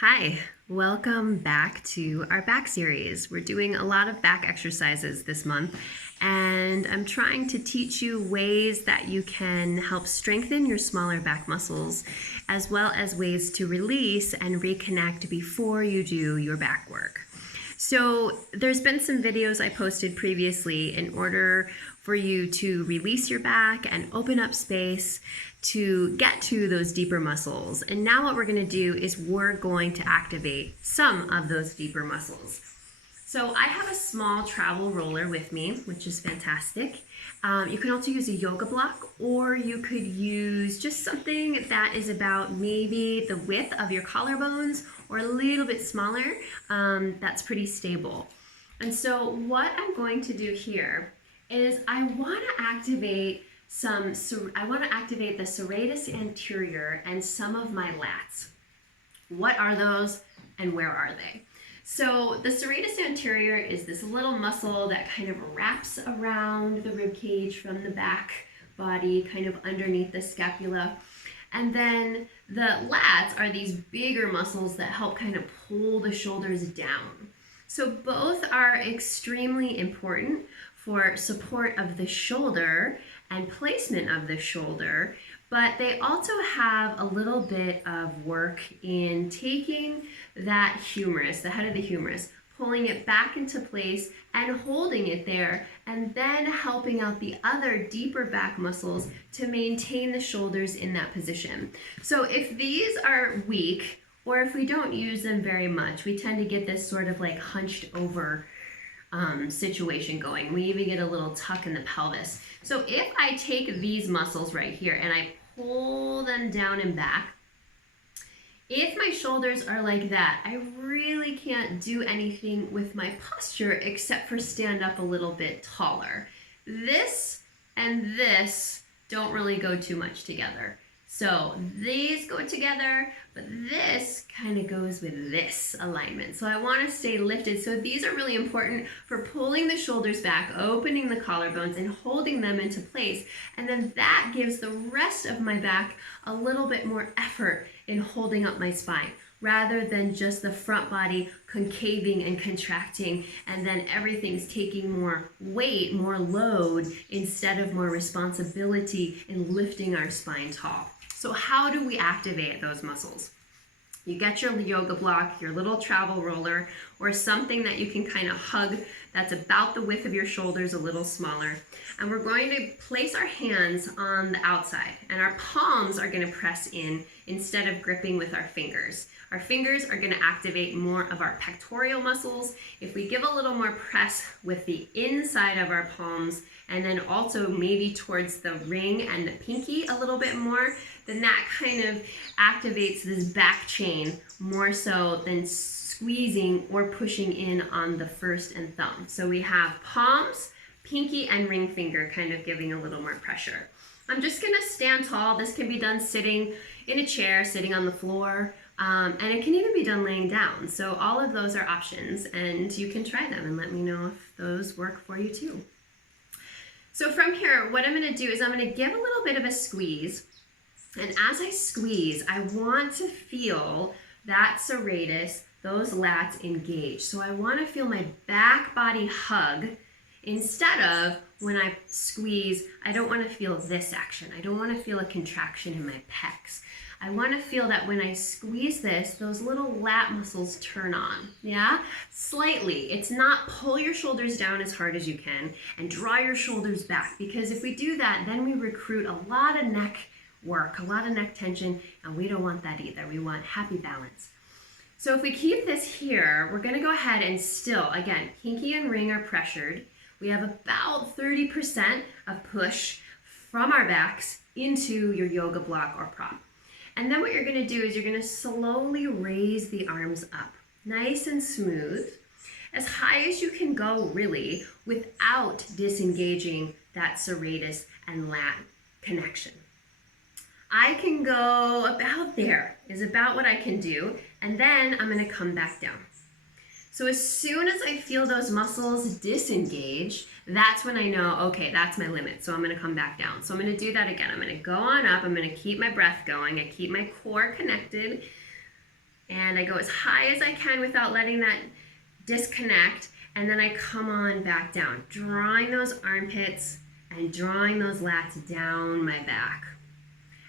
Hi, welcome back to our back series. We're doing a lot of back exercises this month, and I'm trying to teach you ways that you can help strengthen your smaller back muscles, as well as ways to release and reconnect before you do your back work. So there's been some videos I posted previously in order for you to release your back and open up space to get to those deeper muscles. And now what we're going to do is we're going to activate some of those deeper muscles. So I have a small travel roller with me, which is fantastic. You can also use a yoga block, or you could use just something that is about maybe the width of your collarbones or a little bit smaller. That's pretty stable. And so what I'm going to do here is I want to activate the serratus anterior and some of my lats. What are those and where are they? So the serratus anterior is this little muscle that kind of wraps around the rib cage from the back body, kind of underneath the scapula. And then the lats are these bigger muscles that help kind of pull the shoulders down. So both are extremely important for support of the shoulder and placement of the shoulder, but they also have a little bit of work in taking that humerus, the head of the humerus, pulling it back into place and holding it there, and then helping out the other deeper back muscles to maintain the shoulders in that position. So if these are weak, or if we don't use them very much, we tend to get this sort of like hunched over situation going. We even get a little tuck in the pelvis. So if I take these muscles right here and I pull them down and back, if my shoulders are like that, I really can't do anything with my posture except for stand up a little bit taller. This and this don't really go too much together. So these go together, but this kind of goes with this alignment. So I want to stay lifted. So these are really important for pulling the shoulders back, opening the collarbones, and holding them into place. And then that gives the rest of my back a little bit more effort in holding up my spine, rather than just the front body concaving and contracting, and then everything's taking more weight, more load, instead of more responsibility in lifting our spine tall. So how do we activate those muscles? You get your yoga block, your little travel roller, or something that you can kind of hug that's about the width of your shoulders, a little smaller. And we're going to place our hands on the outside, and our palms are going to press in instead of gripping with our fingers. Our fingers are going to activate more of our pectoral muscles. If we give a little more press with the inside of our palms, and then also maybe towards the ring and the pinky a little bit more, then that kind of activates this back chain more so than squeezing or pushing in on the first and thumb. So we have palms, pinky, and ring finger kind of giving a little more pressure. I'm just gonna stand tall. This can be done sitting in a chair, sitting on the floor, and it can even be done laying down. So all of those are options, and you can try them and let me know if those work for you too. So from here, what I'm gonna do is I'm gonna give a little bit of a squeeze, and as I squeeze, I want to feel that serratus, those lats engage. So I want to feel my back body hug instead of when I squeeze, I don't want to feel this action. I don't want to feel a contraction in my pecs. I want to feel that when I squeeze this, those little lat muscles turn on, yeah? Slightly. It's not pull your shoulders down as hard as you can and draw your shoulders back, because if we do that, then we recruit a lot of neck work, a lot of neck tension, and we don't want that either. We want happy balance. So if we keep this here, we're gonna go ahead and still, again, pinky and ring are pressured. We have about 30% of push from our backs into your yoga block or prop. And then what you're gonna do is you're gonna slowly raise the arms up, nice and smooth, as high as you can go really, without disengaging that serratus and lat connection. I can go about there, is about what I can do, and then I'm gonna come back down. So as soon as I feel those muscles disengage, that's when I know, okay, that's my limit, so I'm gonna come back down. So I'm gonna do that again. I'm gonna go on up, I'm gonna keep my breath going, I keep my core connected, and I go as high as I can without letting that disconnect, and then I come on back down, drawing those armpits and drawing those lats down my back.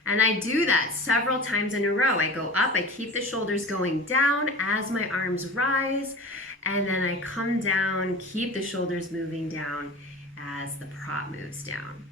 And I do that several times in a row. I go up, I keep the shoulders going down as my arms rise, and then I come down, keep the shoulders moving down as the prop moves down.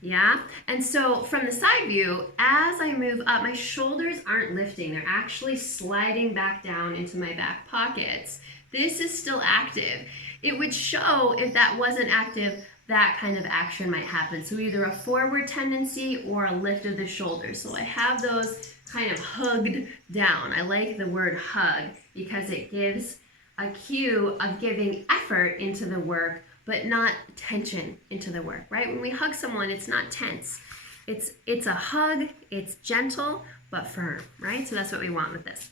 Yeah? And so from the side view, as I move up, my shoulders aren't lifting. They're actually sliding back down into my back pockets. This is still active. It would show, if that wasn't active, that kind of action might happen. So either a forward tendency or a lift of the shoulders. So I have those kind of hugged down. I like the word hug because it gives a cue of giving effort into the work, but not tension into the work, right? When we hug someone, it's not tense. It's a hug, it's gentle, but firm, right? So that's what we want with this.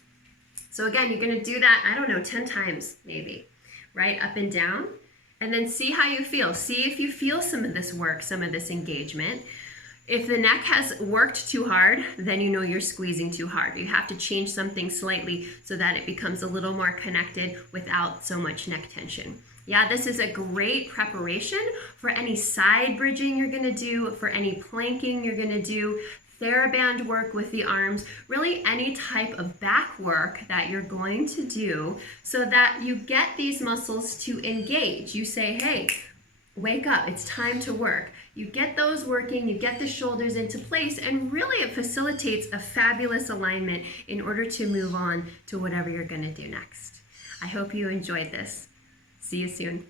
So again, you're gonna do that, I don't know, 10 times maybe, right? Up and down, and then see how you feel. See if you feel some of this work, some of this engagement. If the neck has worked too hard, then you know you're squeezing too hard. You have to change something slightly so that it becomes a little more connected without so much neck tension. Yeah, this is a great preparation for any side bridging you're gonna do, for any planking you're gonna do, TheraBand work with the arms, really any type of back work that you're going to do so that you get these muscles to engage. You say, hey, wake up, it's time to work. You get those working, you get the shoulders into place, and really it facilitates a fabulous alignment in order to move on to whatever you're gonna do next. I hope you enjoyed this. See you soon.